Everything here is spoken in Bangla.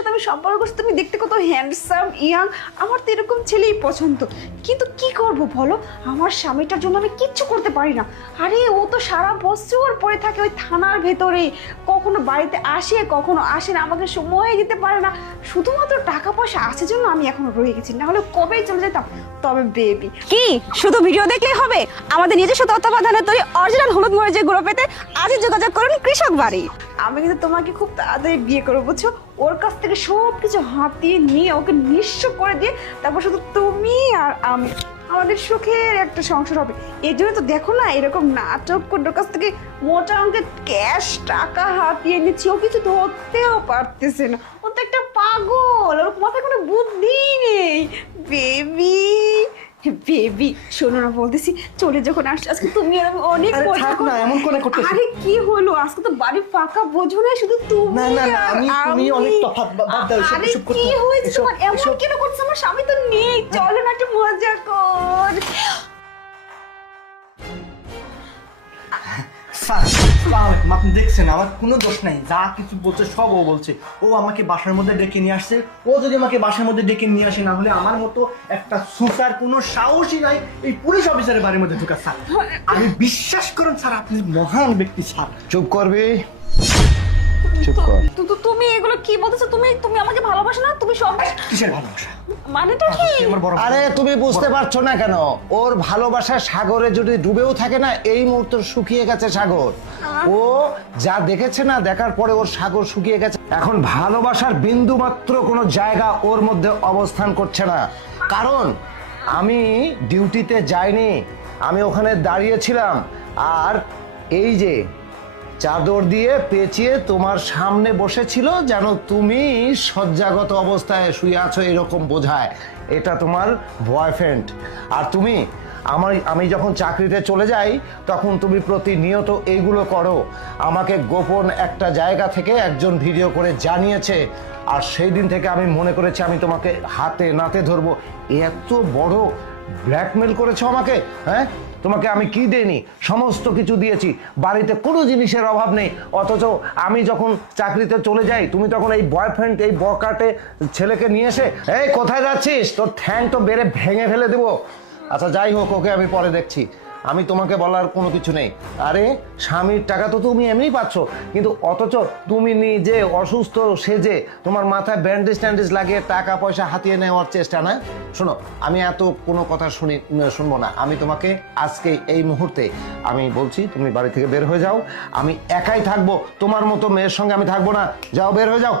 সাথে আমি সম্পর্ক করছি, তুমি দেখতে কত হ্যান্ডসাম ইয়াং, আমার তো এরকম ছেলেই পছন্দ। কিন্তু কি করব বলো, আমার স্বামীটার জন্য আমি কিচ্ছু করতে পারি না। আরে ও তো সারা বছর পরে থাকে ওই থানার ভেতরে, কখনো বাড়িতে আসে কখনো আসে না, আমাকে সময় দিতে পারে না। শুধুমাত্র টাকা পয়সা আছে জন্য আমি এখনো রয়ে গেছি, না হলে কবেই চলে যেতাম। তবে বেবি কি শুধু ভিডিও দেখলেই হবে? আমাদের নিজস্ব তত্ত্বাবধানে তৈরি অরিজিনাল হলুদ মরিচের গুঁড়ো পেতে আজই যোগাযোগ করুন কৃষক বাড়ি। আমি কিন্তু তোমাকে খুব তাড়াতাড়ি বিয়ে করবো, বুঝছো? ওর কাছ থেকে সব কিছু হাতিয়ে নিয়ে ওকে নিঃস্ব করে দিয়ে তারপর শুধু তুমি আর আমি, আমাদের সুখের একটা সংসার হবে। এই জন্য তো দেখো না, এরকম নাটক করে ওর কাছ থেকে মোটা অঙ্কের ক্যাশ টাকা হাতিয়ে নিচ্ছি, ও কিছু ধরতেও পারতেছে না। ও তো একটা পাগল, ওর মাথায় কোনো বুদ্ধি নেই। বেবি বেবি শোনো না, বলতেছি চলে যখন আসছে আজকে তুমি আর আমি অনেক মজা করব। এমন কোনে করতেছিস? আরে কি হলো, আজকে তো বাড়ি ফাঁকা, বোঝো না? শুধু তুমি না না না, আর তুমি অনেক তফাৎ, বাদ দাও এসব আরে এসব করতে। কি হয়েছে এসব- তোমার, এমন এসব- কেন করছো? আমার স্বামী তো নেই, চলো না একটু মজা কর। স্যার, আসসালামু আলাইকুম। আপনি দেখছেন আমার কোনো দোষ নাই, যা কিছু বলছে সব ও বলছে। ও আমাকে বাসার মধ্যে ডেকে নিয়ে আসছে। ও যদি আমাকে বাসার মধ্যে ডেকে নিয়ে আসে, না হলে আমার মতো একটা সুসার কোনো সাহসই নাই এই পুলিশ অফিসারের বাড়ির মধ্যে ঢুকা। স্যার আমি বিশ্বাস করেন স্যার, আপনি মহান ব্যক্তি স্যার। চুপ করবি, চুপ কর। তুমি এগুলো কি বলতেছো? তুমি তুমি আমাকে ভালোবাসো না? তুমি সব কিসের ভালোবাসা? মানেটা কি? আমার বড় আরে তুমি বুঝতে পারছো না কেন? ওর ভালোবাসা সাগরে যদি ডুবেও থাকে না, এই মুহূর্তে শুকিয়ে গেছে সাগর। ও যা দেখেছে না, দেখার পরে ওর সাগর শুকিয়ে গেছে। এখন ভালোবাসার বিন্দু মাত্র কোনো জায়গা ওর মধ্যে অবস্থান করছে না। কারণ আমি ডিউটিতে যাইনি, আমি ওখানে দাঁড়িয়েছিলাম। আর এই যে চাদর দিয়ে পেঁচিয়ে তোমার সামনে বসেছিল, যেন তুমি শয্যাগত অবস্থায় শুয়ে আছো এরকম বোঝায়। এটা তোমার বয়ফ্রেন্ড। আর তুমি আমি যখন চাকরিতে চলে যাই, তখন তুমি প্রতিনিয়ত এইগুলো করো। আমাকে গোপন একটা জায়গা থেকে একজন ভিডিও করে জানিয়েছে, আর সেই দিন থেকে আমি মনে করেছি আমি তোমাকে হাতে নাতে ধরবো। এত বড় ব্ল্যাকমেল করেছো আমাকে, হ্যাঁ? তোমাকে আমি কি দেইনি? সমস্ত কিছু দিয়েছি, বাড়িতে কোনো জিনিসের অভাব নেই। অথচ আমি যখন চাকরিতে চলে যাই, তুমি তখন এই বয়ফ্রেন্ড, এই বকাটে ছেলেকে নিয়ে এসে, এই কোথায় যাচ্ছিস, তোর ঠ্যাং তো বেড়ে ভেঙে ফেলে দেবো। আচ্ছা যাই হোক, ওকে আমি পরে দেখছি। আমি তোমাকে বলার কোনো কিছু নেই। আরে স্বামীর টাকা তো তুমি এমনিই পাচ্ছ, কিন্তু অথচ তুমি নিজে অসুস্থ সেজে তোমার মাথায় ব্যান্ডেজ ট্যান্ডেজ লাগিয়ে টাকা পয়সা হাতিয়ে নেওয়ার চেষ্টা। না শোনো, আমি এত কোনো কথা শুনবো না। আমি তোমাকে আজকে এই মুহূর্তে আমি বলছি, তুমি বাড়ি থেকে বের হয়ে যাও। আমি একাই থাকবো, তোমার মতো মেয়ের সঙ্গে আমি থাকবো না। যাও, বের হয়ে যাও।